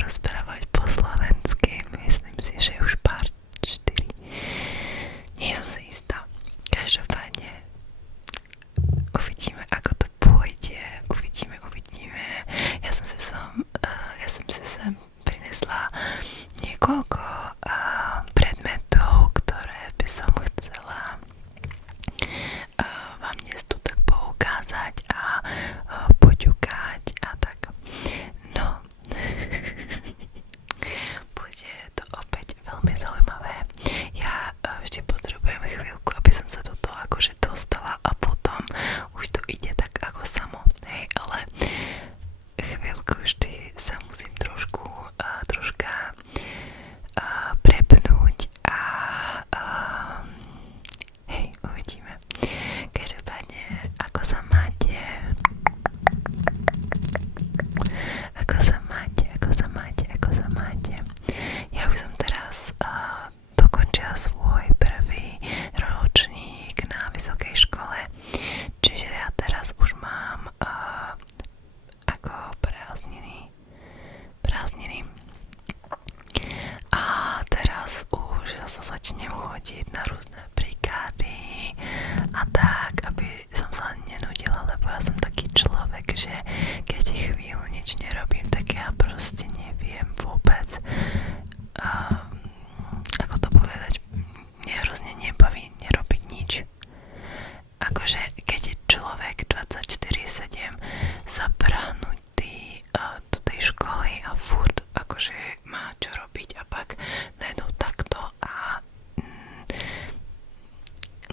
rozprávať po slovensky. Myslím si, že už pár 4. Nie som si istá. Každopádne uvidíme, ako to pôjde. Uvidíme. Ja som si sem prinesla niekoľko predmetov, ktoré by som chcela vám dnes tu tak poukázať a poďukať a tak. No, bude to opäť veľmi zaujímavé. Ja vždy potrebujem chvíľku, aby som sa do toho akože dostala a potom už to ide tak ako samo. Hej, ale chvíľku vždy sa musím troška prepnúť a hej, uvidíme. Každopádne, ako sa máte? Ja už som teraz dokončila svoj prvý ročník na vysokej škole, čiže ja teraz už mám ako prázdniny a teraz už zase začnem chodiť na rôzne brigády a tak, aby som sa nenudila, lebo ja som taký človek, že keď chvíľu nič nerobím, tak ja proste neviem vôbec ako to povedať, mňa hrozne nebaví nerobiť nič. Akože keď je človek 24/7 zaprahnutý do tej školy a furt akože má čo robiť a pak najednou takto a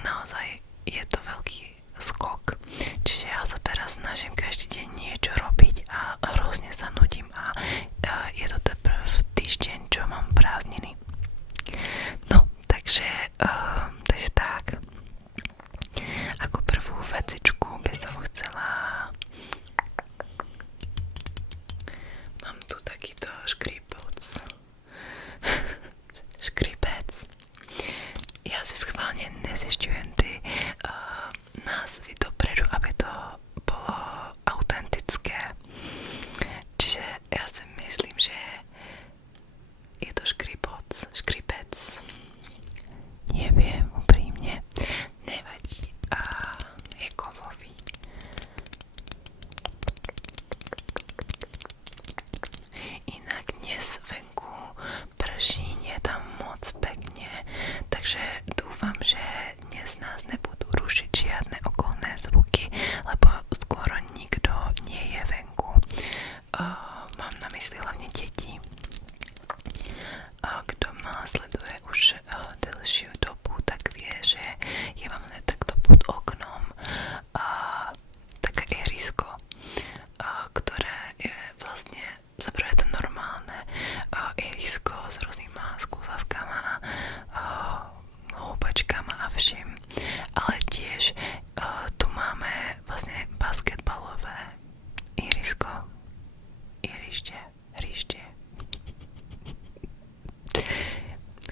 naozaj je to veľký skok. Čiže ja sa teraz snažím každý deň niečo robiť a hrozne sa nudím a je to teprv týždeň, čo mám prázdniny. No, takže tak. Ako prvú vecičku by som chcela... Mám tu takýto škripec. Ja si schválne nezisťujem tie názvy dopredu, aby to bolo autentické. Čiže ja si myslím, že je to škripec. Neviem úprimne. Nevadí. Je kovový. Inak dnes venku prší, nie tam moc pekne, takže dúfam, že dnes nás nebudú rušiť žiadne okolné zvuky, lebo skoro nikto nie je venku. Mám na mysli hlavne deti. Kto ma sleduje už dlhšiu dobu, tak vie, že je mám takto pod oknom také ihrisko, ktoré je vlastne zaprvé to normálne ihrisko s rôznymi skúzavkama a húbačkama a všim, ale tiež tu máme vlastne basketbalové ihrište.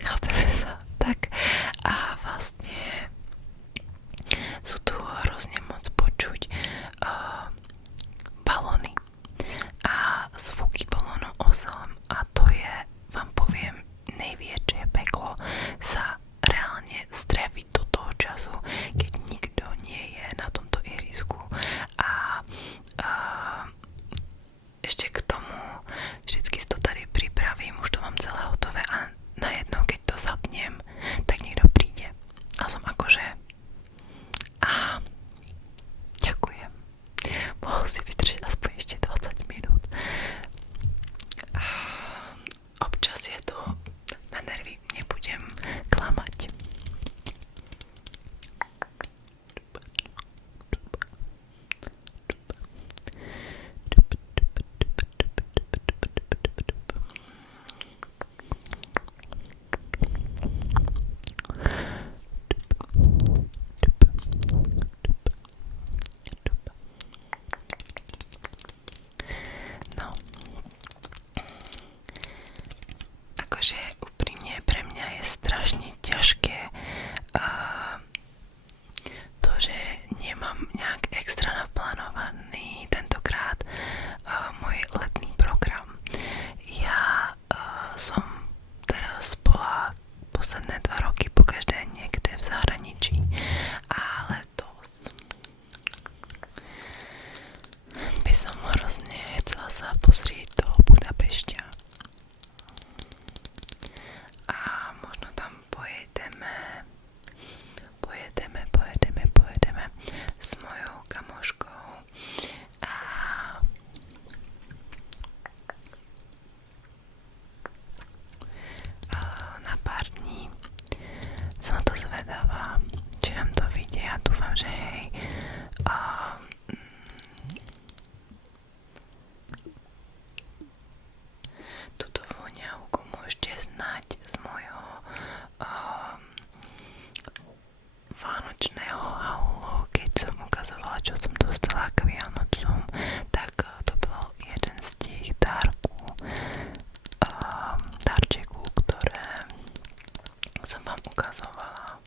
Chápeme sa. Tak a vlastne sú tu hrozne som teraz bola posledné 2 roky po každé niekde v zahraničí a letos by som hrozne chcela sa pozrieť do Budapešťa a možno tam pojedeme s mojou kamoškou a na pár dní. Som na to zvedavá, či nám to vyjde. Ja dúfam, že hej. Túto voňavku môžete znať z mojho vánočného haulu, keď som ukazovala, čo som dostala k Vianocom, tak to bol jeden z tých darčekov, ktoré som vám ukazovala.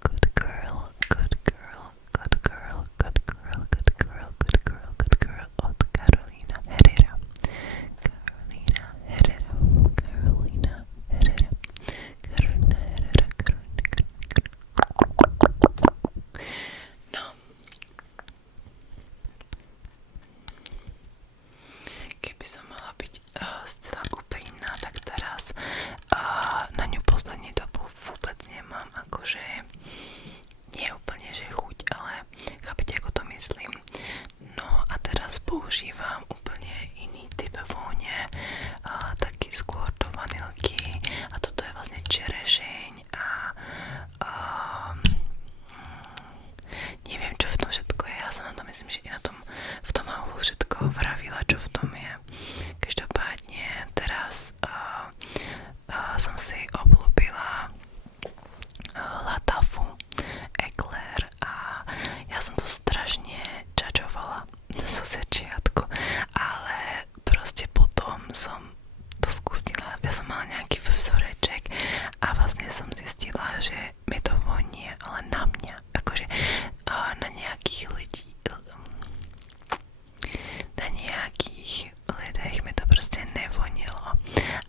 Good girl, good girl, good girl, good girl, good girl, good girl, good girl od Carolina Herrera. Carolina Herrera, Carolina Herrera, Carolina Herrera, No. Keby som mala byť zcela úprimná, tak teraz na ňu poslední dobu vôbec nemám akože nie úplne že chuť, ale chápete, ako to myslím. No a teraz používam úplne iný typ vône, taký skôr do vanilky a toto je vlastne čerešeň a neviem, čo v tom všetko je. Ja sa na to myslím, že i na tom v tom haulu všetko vravila, čo v tom je. Každopádne teraz som si obľúbila Latafu Eclair a ja som to strašne čačovala zo začiatku, ale proste potom som to skúsila. Ja som mala nejaký vzoreček a vlastne som zistila, že mi to vonie, ale na mňa, akože na nejakých ľudí, na nejakých ľuďoch mi to proste nevonilo,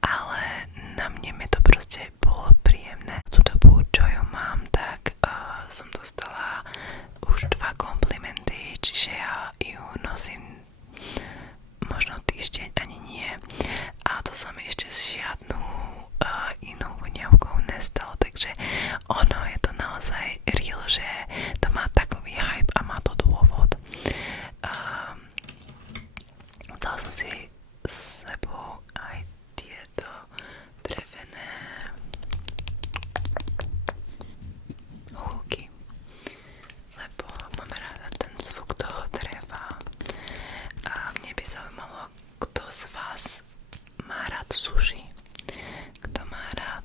ale na mne mi to proste bolo príjemné. Tú dobu, čo ju mám, tak som dostala už 2 komplimenty, čiže ja ju nosím možno týždeň, ani nie. A to sa mi ešte s žiadnou inou voňavkou nestalo, takže ono je to naozaj real, že to má takový hype a má to dôvod. Vzala som si s sebou aj tieto drevené húlky, lebo mám rada ten zvuk toho dreva a mne by zaujímalo, kto z vás má rád sushi. Kto má rád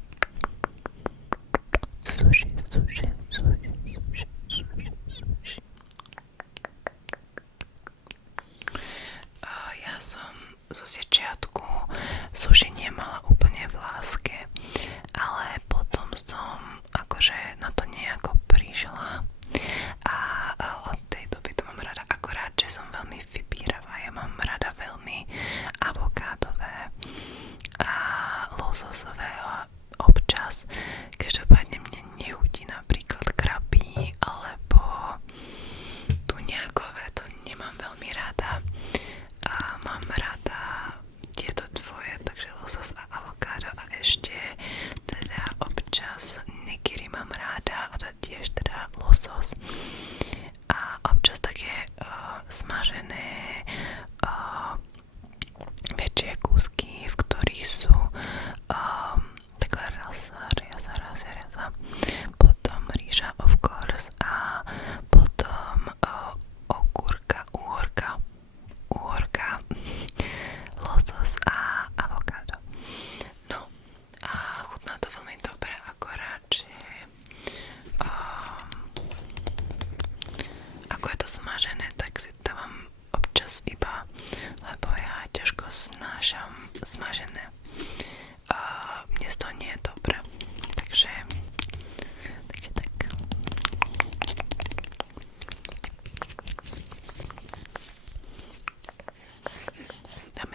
sushi. Ja som zo začiatku sushi nemala úplne v láske, ale potom som akože na to nejako prišla a od tej doby to mám rada, akorát, že som veľmi vybíravá. Ja mám rada veľmi avokádové a lososové občas. Každopádne mne nechutí napríklad krabí alebo tuňákové, to nemám veľmi rada a mám rada tieto dvoje, takže losos a avokádo a ešte teda občas nigiri mám rada a to tiež teda losos a občas také smažené väčšie kúsky, v ktorých sú taká rasa, potom rýža of course a potom uhorka, losos a avokádo. No a chutná to veľmi dobre, akorát, že ako je to smažené, tak si dávam občas iba, lebo ja ťažko snášam smažené. Mne z toho nie je dobre, takže tak. Dám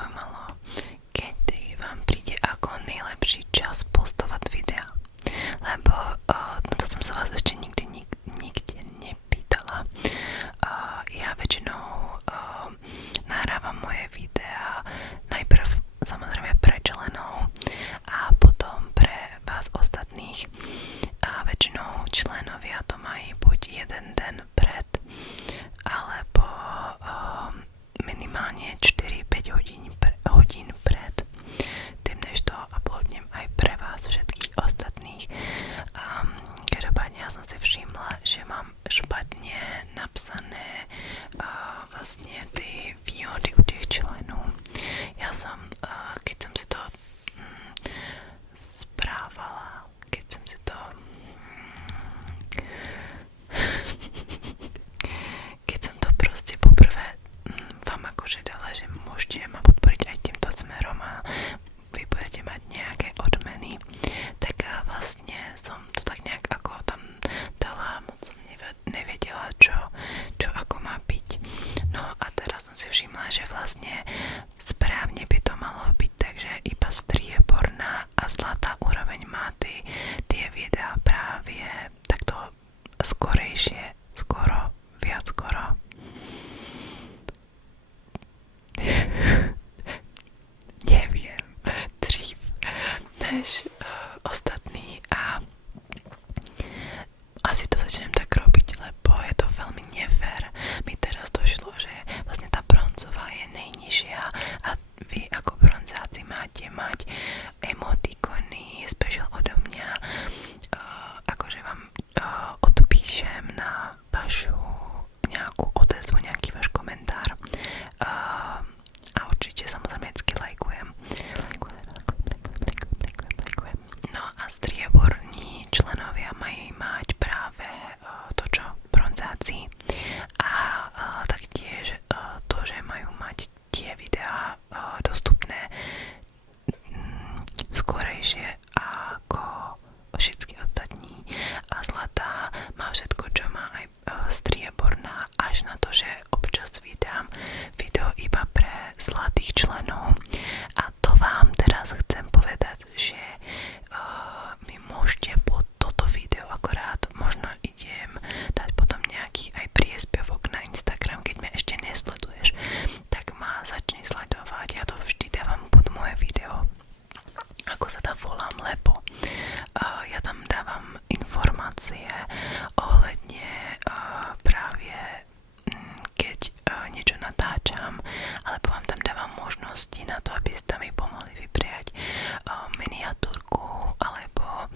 zaujímalo, kedy vám príde ako najlepší čas postovať videá. Lebo to som sa vás ešte nikde nepýtala. Ja väčšinou nahrávam moje videá najprv samozrejme pre členov a potom pre vás ostatných. A väčšinou členovia to majú buď jeden deň pred alebo minimálne 4-5 hodín pred tým, než to uploadnem aj pre vás všetkých ostatných. Každopádne ja som si všimla, že mám špatne napsané vlastne tie výhody u tých členov. Ja som, keď som si to správala, keď som si to keď som to proste poprvé vám akože dala, že môžete ma podporiť aj týmto smerom a vy budete mať nejaké odmeny, tak vlastne som to tak nejak ako tam dala, moc som nevedela čo ako má byť. No a teraz som si všimla, že vlastne správne by to malo byť, takže iba strieborná a zlatá úroveň má tie videá práve takto skorejšie, viac skoro. Neviem, dřív než ostatní a asi to začnem tak robiť, lebo je to veľmi nefér. Mi teraz došlo, že vlastne tá bronzová je najnižšia a vy ako bronzáci máte mať emotikony special odo mňa, akože vám odpíšem na vašu nejakú odezvu, nejaký váš komentár a určite samozrejme vždycky lajkujem. No a strieborní členovia majú mať práve to, čo bronzáci a taktiež to, že majú mať tie videá dostupné skorejšie ako všetky ostatní a zlatá má všetko, čo má aj strieborná, až na to, že občas vydám video iba pre zlatých členov. A to vám teraz chcem povedať, že mi môžete pod toto video akorát možno idem dať potom nejaký aj priespevok na Instagram, keď ma ešte nesleduješ, tak ma začni sledovať, ja to vždy dávam pod moje video, ako sa tam volám, lebo ja tam dávam informácie ohľadne práve keď niečo natáčam, alebo vám tam dávam možnosti na to, aby ste mi pomohli vyprijať miniatúrku alebo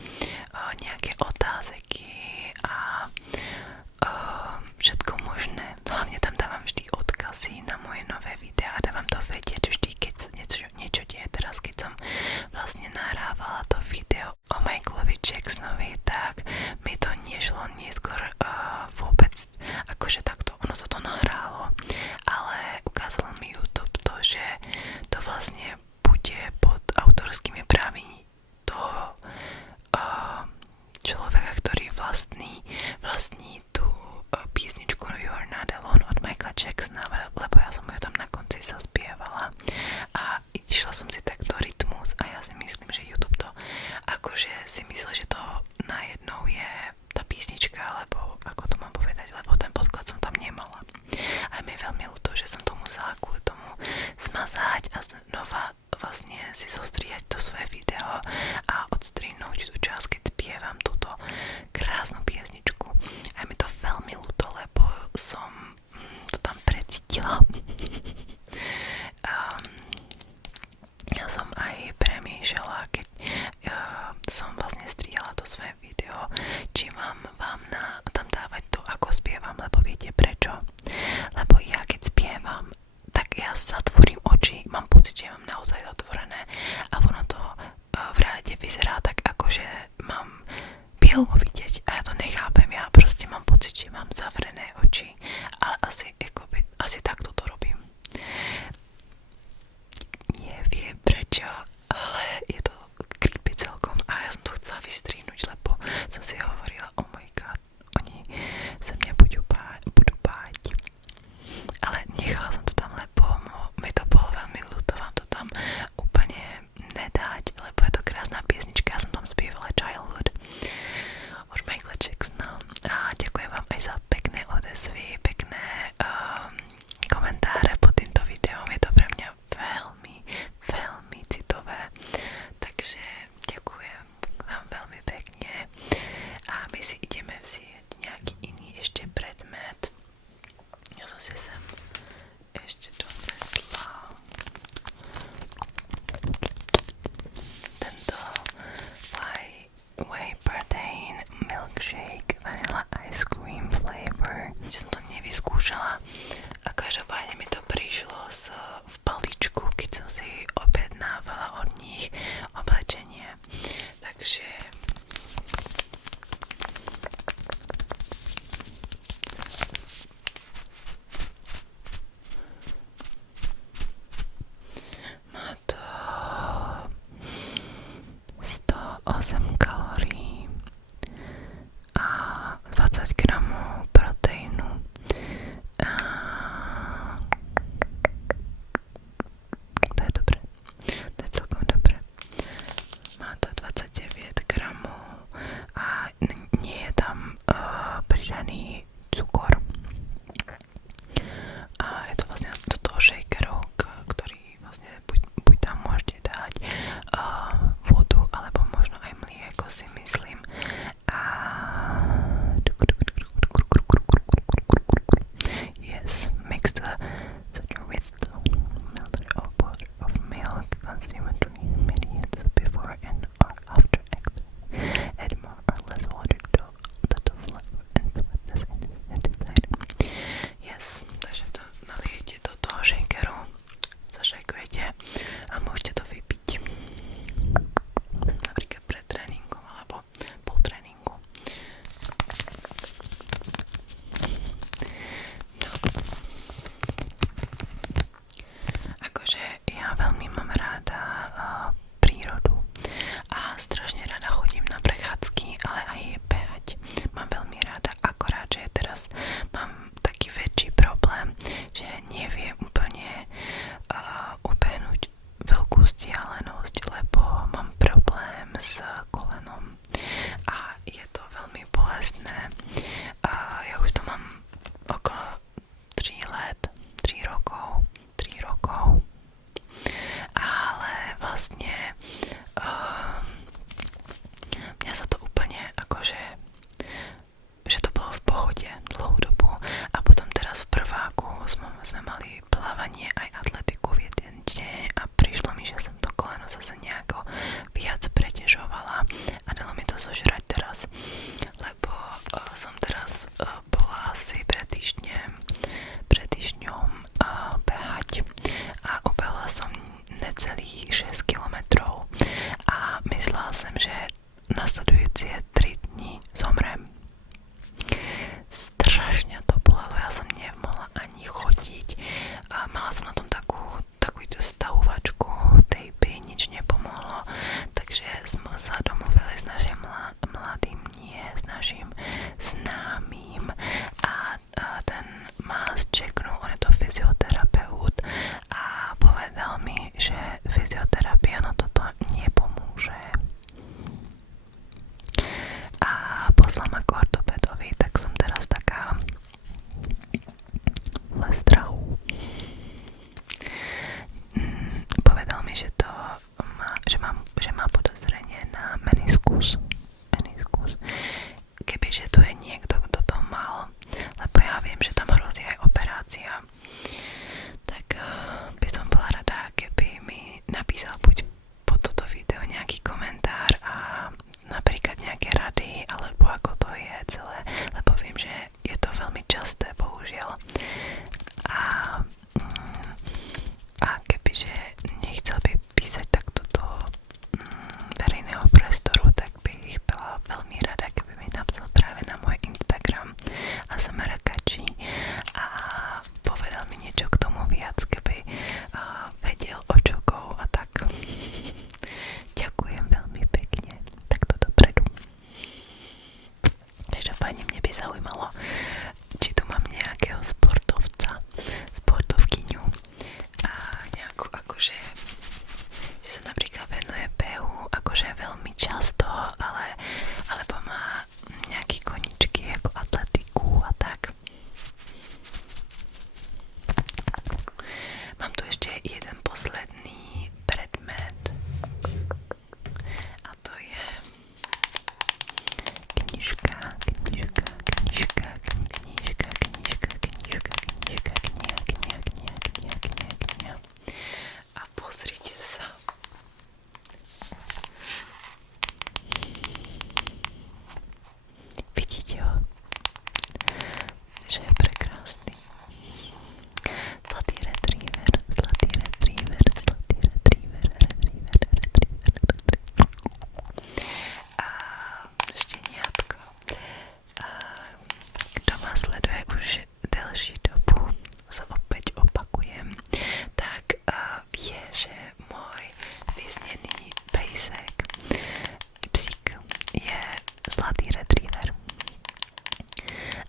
nejaké otázeky a všetko možné. Hlavne tam dávam vždy odkazy na moje nové videá a dávam to vedieť vždy, keď sa niečo deje. Teraz keď som vlastne nahrávala to video o Michaelovi Jacksonovi, tak mi to nešlo neskôr vôbec, akože takto, ono sa to nahrálo, ale ukázal mi YouTube to, že to vlastne bude pod autorskými právami toho človeka, ktorý vlastní tú písničku You're Not Alone od Michaela Jacksona, lebo ja som ju tam na konci sa spievala a išla som si tak do rytmus a ja si myslím, že YouTube to akože si myslel, že to najednou je tá písnička, alebo ako to mám povedať, lebo ten podklad som tam nemala. A mi je veľmi ľúto, že som to musela kvôli tomu smazať a znova vlastne si celých 6 kilometrov a myslela som, že nasledujúce 3 dni zomrem. Strašne to bolelo, ja som nemohla ani chodiť a mala som na tom takúto stavovačku, tejpy, nič nepomohlo, takže sme sa domluvili s našim mladým, nie s našim známym a ten ma zčeknul, on je to fyzioterapeut a povedal mi, že fyzioterapia na toto nepomôže a poslal ma k ortopedovi, tak som teraz taká v strachu. Povedal mi, že má podozrenie na meniskus. Kebyže tu je niekto, kto to mal, lebo ja viem, že tam hrozí aj operácia, tak by som bola rada, keby mi napísal buď pod toto video nejaký komentár a napríklad nejaké rady, alebo ako to je celé, lebo viem, že je to veľmi časté, bohužiaľ. A kebyže nechcel by písať takto do verejného priestoru, tak by ich bola veľmi rada, keby mi napísal práve na môj Instagram ASMR Kači a povedal mi niečo k tomu viac, keby vedel o čokov a tak. Ďakujem veľmi pekne, takto dopredu. Každopádne mne by zaujímalo, či tu mám nejakého sportovkyňu a nejakú akože, že sa napríklad venuje behu akože veľmi často, alebo má nejaké koničky ako atletiku a tak. Mám tu ešte jeden posledný predmet a to je knižka a pozrite sa. Vidíte ho? Že je prekrásny. Zlatý retriever. A šteniatko. Kto ma sleduje už dlhšiu dobu, sa opäť opakujem, tak vie, že môj vyznený pejsek, psík, je zlatý retriever.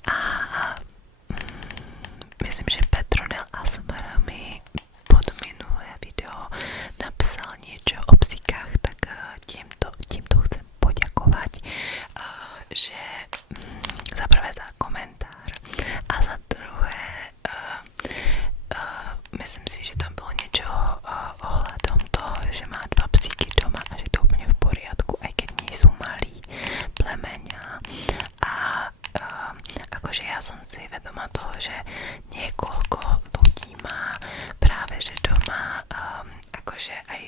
A myslím, že Petronel ASMR mi pod minulé video napísal niečo o psíkach, tak týmto chcem poďakovať, že za prvé za komentár a za druhé myslím si, že tam bolo niečo ohľadom toho, že má 2 psíky doma a že to úplne v poriadku, aj keď nie sú malí plemeňa a akože ja som si vedomá toho, že niekoľko ľudí má práve že doma akože aj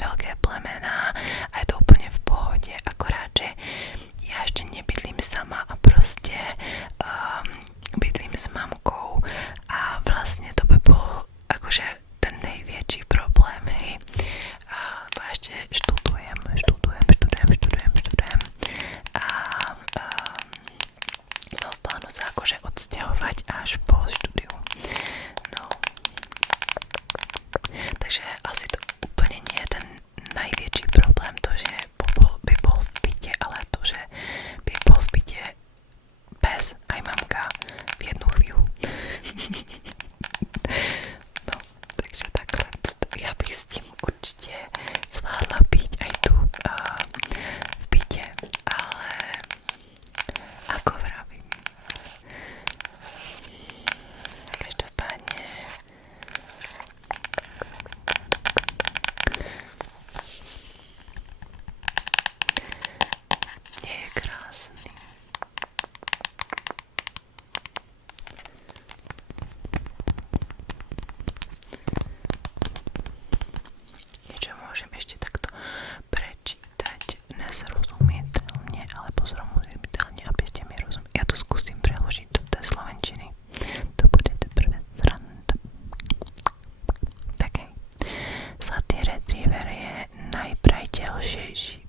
veľké plemená a je to úplne v pohode, akorát, že ja ešte nebydlím sama a proste bydlím s mamkou a vlastne to by bol akože ten najväčší problém, hej. Lebo ja ešte študujem a mám v plánu sa akože odsťahovať až po štúdiu. No. Takže asi to úplne sever je najpriateľšejší.